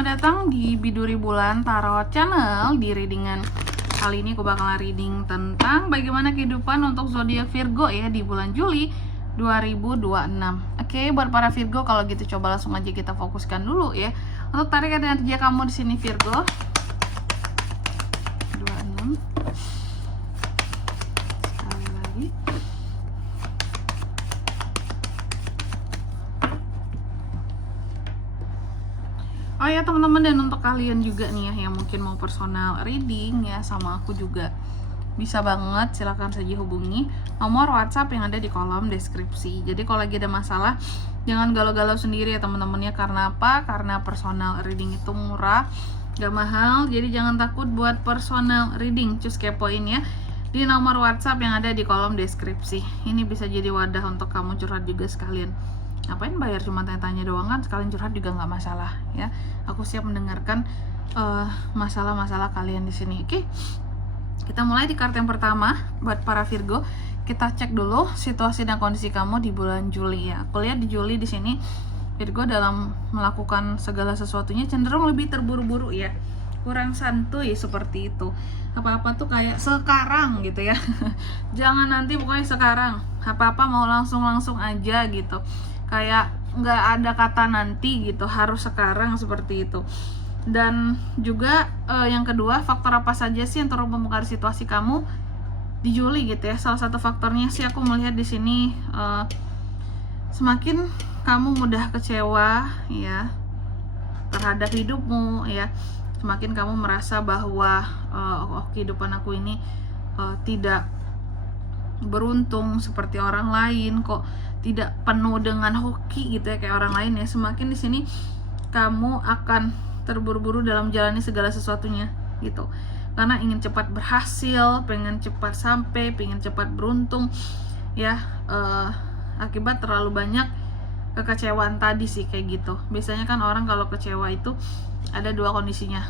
selamat datang di Biduri Bulan Tarot Channel. Di readingan kali ini aku bakalan reading tentang bagaimana kehidupan untuk zodiak Virgo ya di bulan Juli 2026. Oke, buat para Virgo kalau gitu coba langsung aja kita fokuskan dulu ya. Untuk tarik energi kamu di sini Virgo. 26. Sekali lagi. Oh ya teman-teman, dan untuk kalian juga nih ya yang mungkin mau personal reading ya sama aku juga bisa banget, silahkan saja hubungi nomor WhatsApp yang ada di kolom deskripsi. Jadi kalau lagi ada masalah jangan galau-galau sendiri ya teman-teman ya. Karena apa? Karena personal reading itu murah, gak mahal. Jadi jangan takut buat personal reading, cus kepoin ya di nomor WhatsApp yang ada di kolom deskripsi. Ini bisa jadi wadah untuk kamu curhat juga sekalian. Ngapain bayar cuma tanya-tanya doang kan, sekalian curhat juga nggak masalah ya. Aku siap mendengarkan masalah-masalah kalian di sini. Oke, kita mulai di kartu yang pertama buat para Virgo. Kita cek dulu situasi dan kondisi kamu di bulan Juli ya. Aku lihat di Juli di sini Virgo dalam melakukan segala sesuatunya cenderung lebih terburu-buru ya, kurang santuy seperti itu. Apa-apa tuh kayak sekarang gitu ya. Jangan nanti, pokoknya sekarang. Apa-apa mau langsung aja gitu. Kayak nggak ada kata nanti gitu, harus sekarang seperti itu. Dan juga yang kedua, faktor apa saja sih yang turut mempengaruhi situasi kamu di Juli gitu ya. Salah satu faktornya sih aku melihat di sini semakin kamu mudah kecewa ya terhadap hidupmu ya. Semakin kamu merasa bahwa kehidupan aku ini tidak beruntung seperti orang lain, kok tidak penuh dengan hoki gitu ya kayak orang lain ya. Semakin di sini kamu akan terburu-buru dalam menjalani segala sesuatunya gitu, karena ingin cepat berhasil, pengen cepat sampai, pengen cepat beruntung ya, akibat terlalu banyak kekecewaan tadi sih kayak gitu. Biasanya kan orang kalau kecewa itu ada dua kondisinya,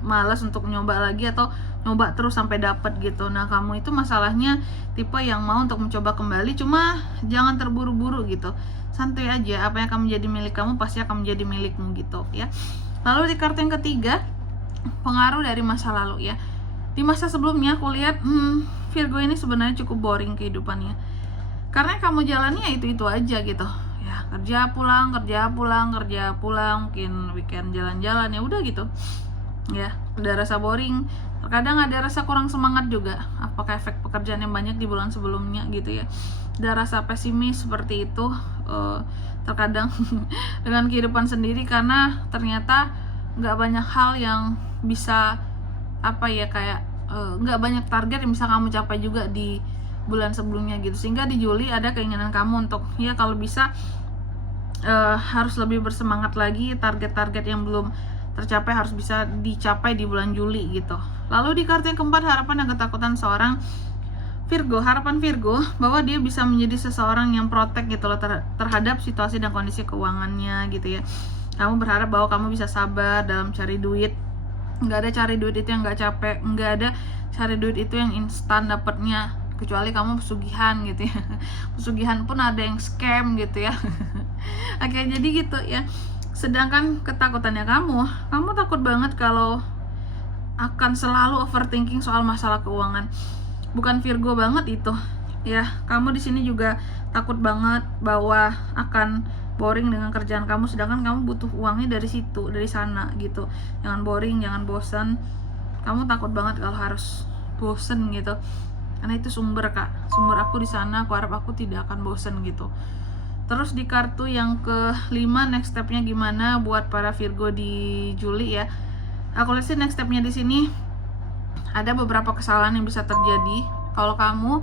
malas untuk nyoba lagi atau nyoba terus sampai dapet gitu. Nah kamu itu masalahnya tipe yang mau untuk mencoba kembali, cuma jangan terburu-buru gitu, santai aja. Apa yang akan menjadi milik kamu pasti akan menjadi milikmu gitu ya. Lalu di kartu yang ketiga, pengaruh dari masa lalu ya. Di masa sebelumnya aku lihat Virgo ini sebenarnya cukup boring kehidupannya, karena kamu jalannya itu aja gitu ya, kerja pulang, mungkin weekend jalan-jalan ya udah gitu ya. Ada rasa boring, terkadang ada rasa kurang semangat juga, apakah efek pekerjaan yang banyak di bulan sebelumnya gitu ya. Ada rasa pesimis seperti itu terkadang dengan kehidupan sendiri, karena ternyata nggak banyak hal yang bisa apa ya, kayak nggak banyak target yang bisa kamu capai juga di bulan sebelumnya gitu. Sehingga di Juli ada keinginan kamu untuk ya kalau bisa harus lebih bersemangat lagi, target-target yang belum tercapai harus bisa dicapai di bulan Juli gitu. Lalu di kartu yang keempat, harapan dan ketakutan seorang Virgo. Harapan Virgo bahwa dia bisa menjadi seseorang yang protek gitu loh terhadap situasi dan kondisi keuangannya gitu ya. Kamu berharap bahwa kamu bisa sabar dalam cari duit. Nggak ada cari duit itu yang nggak capek, nggak ada cari duit itu yang instan dapatnya, kecuali kamu pesugihan gitu ya. Pesugihan pun ada yang scam gitu ya. Oke, jadi gitu ya. Sedangkan ketakutannya kamu takut banget kalau akan selalu overthinking soal masalah keuangan. Bukan Virgo banget itu ya. Kamu di sini juga takut banget bahwa akan boring dengan kerjaan kamu, sedangkan kamu butuh uangnya dari situ, dari sana gitu. Jangan boring, jangan bosan. Kamu takut banget kalau harus bosen gitu, karena itu sumber aku di sana. Aku harap aku tidak akan bosen gitu. Terus di kartu yang kelima, next stepnya gimana buat para Virgo di Juli ya. Aku lihat sih next stepnya di sini ada beberapa kesalahan yang bisa terjadi kalau kamu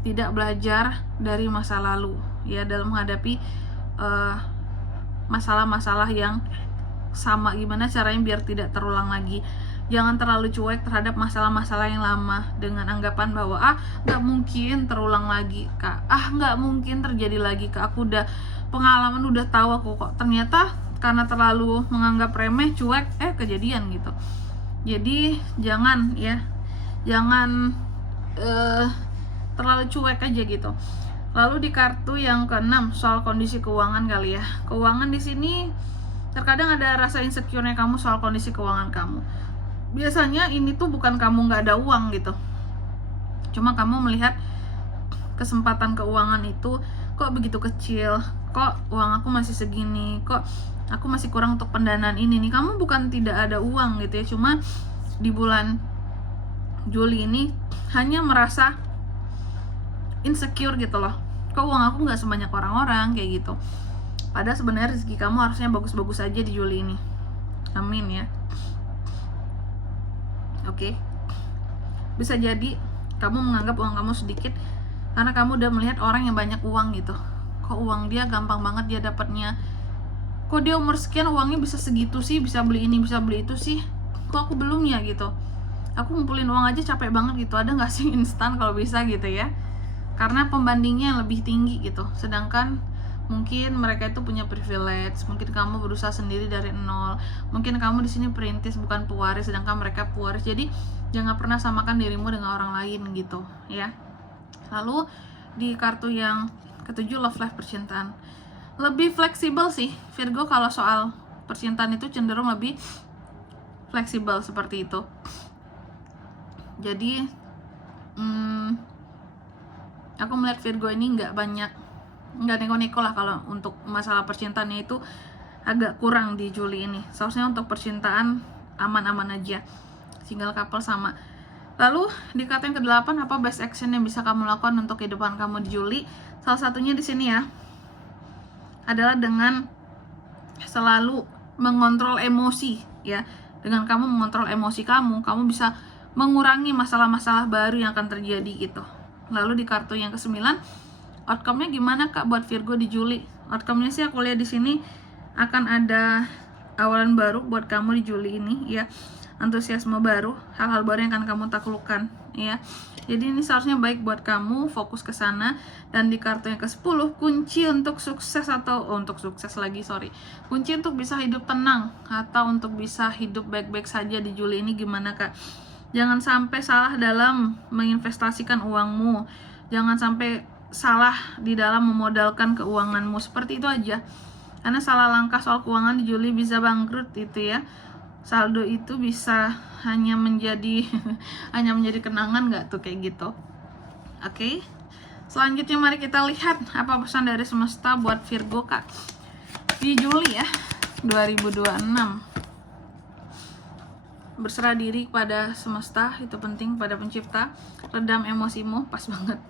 tidak belajar dari masa lalu ya, dalam menghadapi masalah-masalah yang sama. Gimana caranya biar tidak terulang lagi. Jangan terlalu cuek terhadap masalah-masalah yang lama dengan anggapan bahwa nggak mungkin terulang lagi kak, nggak mungkin terjadi lagi kak, aku udah pengalaman, udah tahu aku kok. Ternyata karena terlalu menganggap remeh, cuek, kejadian gitu. Jadi jangan terlalu cuek aja gitu. Lalu di kartu yang keenam, soal kondisi keuangan kali ya. Keuangan di sini Terkadang ada rasa insecure-nya kamu soal kondisi keuangan kamu. Biasanya ini tuh bukan kamu nggak ada uang gitu, cuma kamu melihat kesempatan keuangan itu kok begitu kecil, kok uang aku masih segini, kok aku masih kurang untuk pendanaan ini nih. Kamu bukan tidak ada uang gitu ya, cuma di bulan Juli ini hanya merasa insecure gitu loh, kok uang aku nggak sebanyak orang-orang kayak gitu. Padahal sebenarnya rezeki kamu harusnya bagus-bagus aja di Juli ini. Amin ya. Oke. Bisa jadi kamu menganggap uang kamu sedikit karena kamu udah melihat orang yang banyak uang gitu. Kok uang dia gampang banget dia dapatnya, kok dia umur sekian uangnya bisa segitu sih, bisa beli ini, bisa beli itu sih, kok aku belum ya gitu. Aku ngumpulin uang aja capek banget gitu. Ada gak sih instan kalau bisa gitu ya, karena pembandingnya yang lebih tinggi gitu. Sedangkan mungkin mereka itu punya privilege, mungkin kamu berusaha sendiri dari nol, mungkin kamu di sini perintis bukan pewaris, sedangkan mereka pewaris. Jadi jangan pernah samakan dirimu dengan orang lain gitu ya. Lalu di kartu yang ketujuh, love life, percintaan, lebih fleksibel sih Virgo. Kalau soal percintaan itu cenderung lebih fleksibel seperti itu. Jadi aku melihat Virgo ini nggak neko-neko lah kalau untuk masalah percintaannya, itu agak kurang di Juli ini. Seharusnya untuk percintaan aman-aman aja, single couple sama. Lalu di kartu yang ke-8, apa best action yang bisa kamu lakukan untuk kehidupan kamu di Juli? Salah satunya di sini ya, adalah dengan selalu mengontrol emosi ya. Dengan kamu mengontrol emosi kamu bisa mengurangi masalah-masalah baru yang akan terjadi gitu. Lalu di kartu yang ke-9, outcome-nya gimana Kak buat Virgo di Juli? Outcome-nya sih aku lihat di sini akan ada awalan baru buat kamu di Juli ini ya. Antusiasme baru, hal-hal baru yang akan kamu taklukkan ya. Jadi ini seharusnya baik buat kamu, fokus ke sana. Dan di kartu yang ke-10, kunci untuk sukses kunci untuk bisa hidup tenang atau untuk bisa hidup baik-baik saja di Juli ini gimana Kak? Jangan sampai salah dalam menginvestasikan uangmu, jangan sampai salah di dalam memodalkan keuanganmu, seperti itu aja. Karena salah langkah soal keuangan di Juli bisa bangkrut itu ya. Saldo itu bisa hanya menjadi kenangan nggak tuh kayak gitu. Oke. Selanjutnya mari kita lihat apa pesan dari semesta buat Virgo Kak di Juli ya 2026. Berserah diri pada semesta, itu penting, pada pencipta. Redam emosimu, pas banget.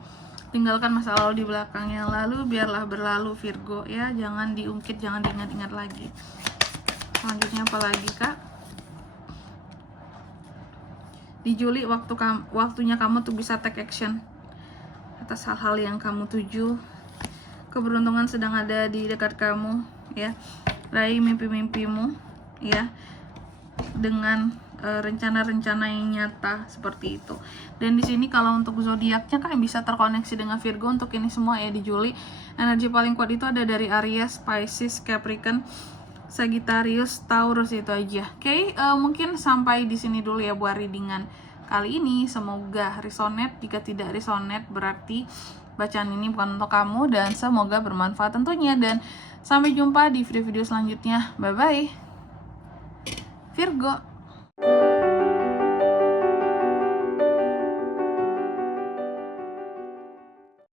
Tinggalkan masa lalu di belakang yang lalu, biarlah berlalu Virgo ya. Jangan diungkit, jangan diingat-ingat lagi. Selanjutnya apa lagi Kak? Di Juli waktunya kamu tuh bisa take action atas hal-hal yang kamu tuju. Keberuntungan sedang ada di dekat kamu ya. Raih mimpi-mimpimu ya, dengan rencana-rencana yang nyata seperti itu. Dan di sini kalau untuk zodiaknya kan bisa terkoneksi dengan Virgo untuk ini semua ya di Juli. Energi paling kuat itu ada dari Aries, Pisces, Capricorn, Sagittarius, Taurus, itu aja. Oke, mungkin sampai di sini dulu ya buat readingan kali ini. Semoga resonate. Jika tidak resonate berarti bacaan ini bukan untuk kamu, dan semoga bermanfaat tentunya. Dan sampai jumpa di video-video selanjutnya. Bye bye Virgo.